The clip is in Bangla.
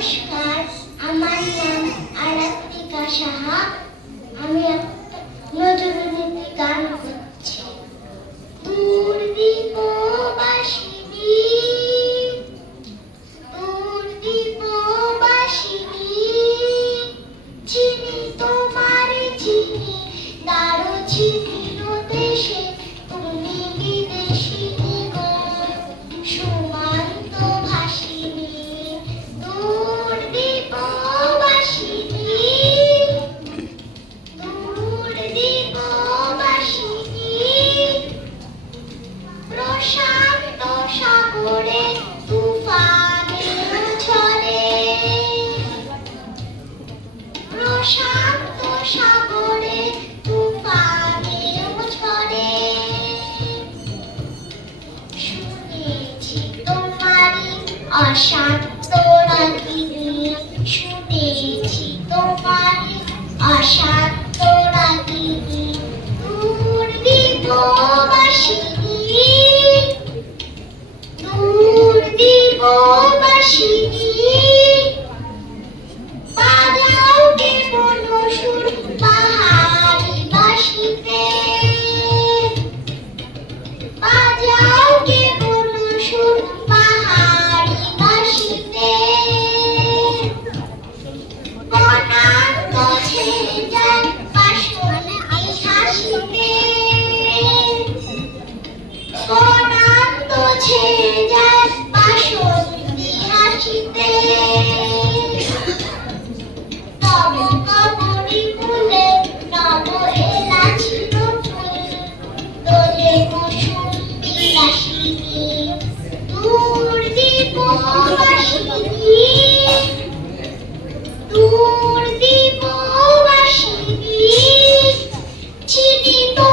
নমস্কার, আমার নাম আরাত্রিকা সাহা। আমি একটা নজরুলগীতি গান করছি। দূর দীপবাসিনী, দূর দীপবাসিনী, চিনি তোমারে চিনি, দারু চিনির দেশে তুমি বিদেশিনী গো, সুমান্ত ভাসিনী। দূর দীপবাসিনী, দূর দীপবাসিনী, প্রশান্ত সাগরে তুফানের ঝড়ে, প্রশান্ত সাগরে তুফানের ঝড়ে, শুনেছি তোমারি অশান্ত রাগিনী, শুনেছি তোমারি অশান্ত রাগিনী। দূর দীপবাসিনী, দূর দীপবাসিনী, বাজাও কেমন সুর পাহাড়ি বাঁশিতে, বাজাও কেমন সুর পাহাড়ি বাঁশিতে। বনান্ত ছেড়ে যায় বাঁশবনে হাসিতে, বনান্ত ছেড়ে যায় বাঁশবনে হাসিতে। নব কবরী ফুলে নব এলাচি ফুল, দোলে কুসুম বিলাসিনী। দূর দীপবাসিনী, দূর দীপবাসিনী, চিনি তো